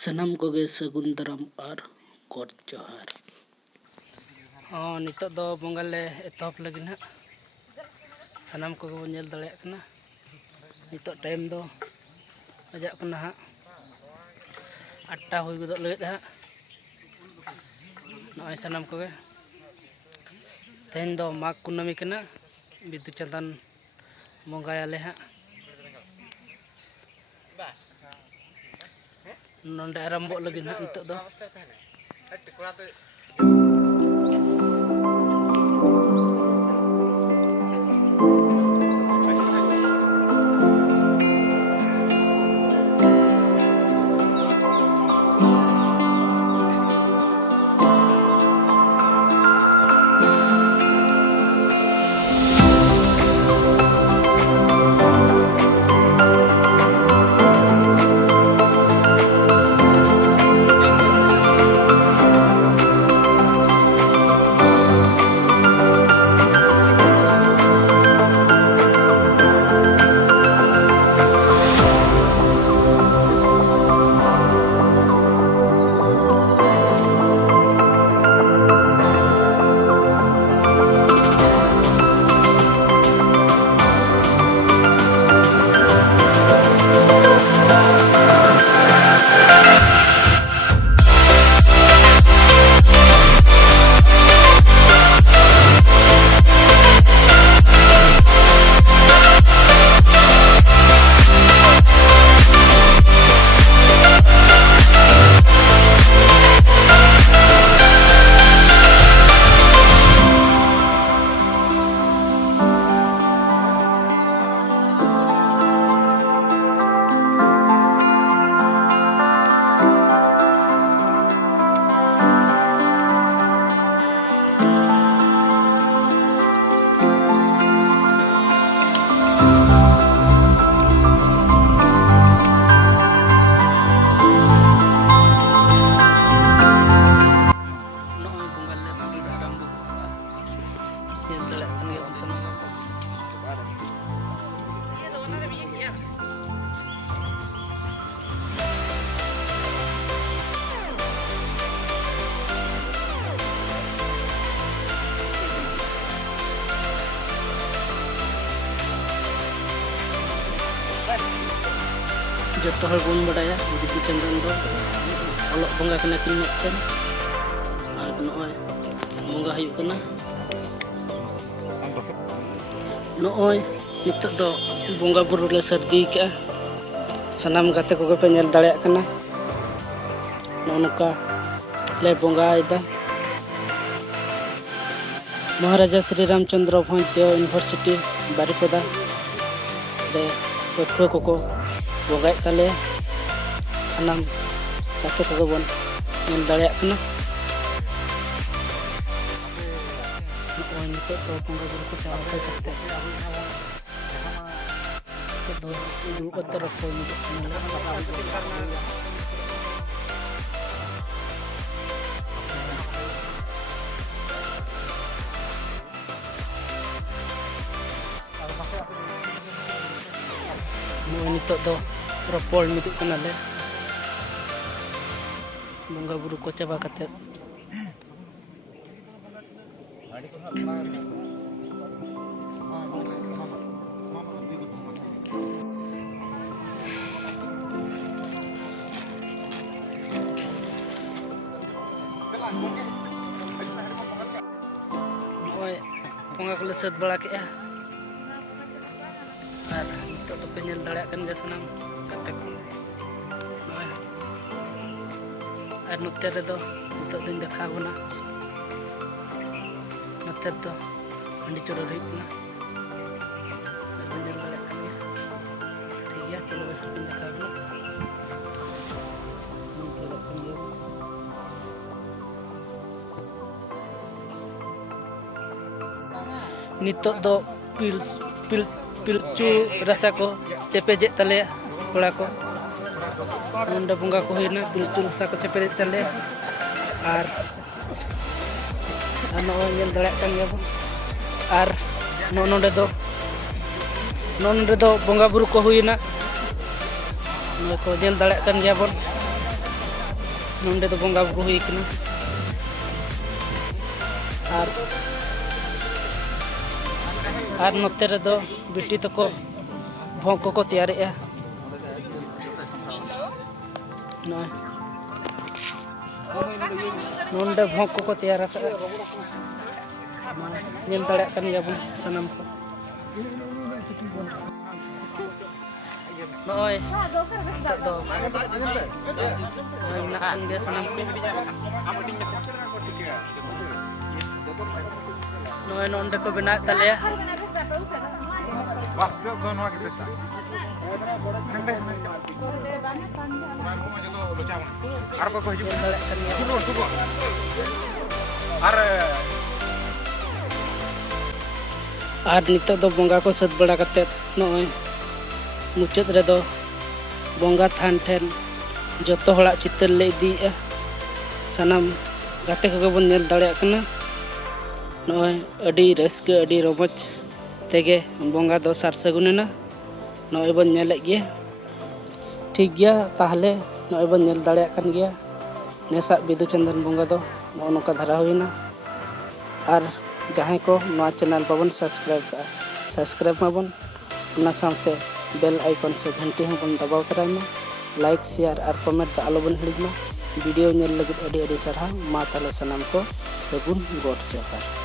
Sanam koge sagun daram ar god johar. Nitok do bongal le etop lagi na. Sanam koge bon nyel daleak kana. Nitok time do ajak kana ha. 8 hui godok leuit ha. Noy sanam koge. Ten do mag kunami kana. Bidu chandan bongaya le ha. Nonde rambok lagi nak untuk do. Joto hal bon badaya bidu chandan do olok bonga kena kineten ar noy bonga hayuk kana noy nitok do bonga buru le sardi ka sanam gate ko pe nyel daleak kana nonuka le bonga ida Maharaja Sri Ramchandra Bhojdev University Baripada re pathuwa koko bongai tale sanam kate koge bon nyel daleak kana noy nitok do bonga buru ko chawa sa kate do dul otter ko nitok kana nitok do propol miduk kana le bonga buru ko chaba kate Oi bonga ko le set bala ke ya ar nitok to penyel daleak kan ga sanam kate ko noy ar note redo nitok din dekha bona note to andi choror hik na penyel daleak kan ya ठीक है चलो बस अपन देखा लो nitok do pilcu rasa ko cepejek tale kola ko nonde bunga ko hina pilcu rasa ko cepejek tale ar ano nyel dalek kan ya bu ar nonde do bunga buru ko huina ni ko nyel dalek kan ya bon नोंडे तो बंगा बुरु हुई कना और नोते रे दो बिटी तको भोंग को तैयारेगा नॉय नोंडे भोंग को तैयार नेल दड़े कन याबन सनम को नॉय तो नान गे सनम को नॉय नोंडे को बना तले वाह जो नोआ की पेस्ता आर को हिजु सुनो सुनो आर नितो दो बंगा को सद बड़ा कते नॉय मुचाद रे दो बंगा थान ठेन जतो हड़ा चितर ले इदी सनम गाते को बन नेल दाड़े कना नॉय अडी रस्के अडी रोमच तेगे बंगा दो सार सगुनेना नॉय बन नेले गे ठीक गया ताहले नॉय बन नेल दाड़े कन गया नेसा बिदु चंदन बंगा दो नोका धारा हुईना और जहां को नवा चैनल बाबन सब्सक्राइब माबन उना साथे बेल आइकन से घंटी हम बन दबाव तराय में लाइक शेयर और कमेंट तो आलो बन हिड़िमा वीडियो नेल लगित अडी अडी सरहा मा ताले सनम को सगुन गोट जोहार।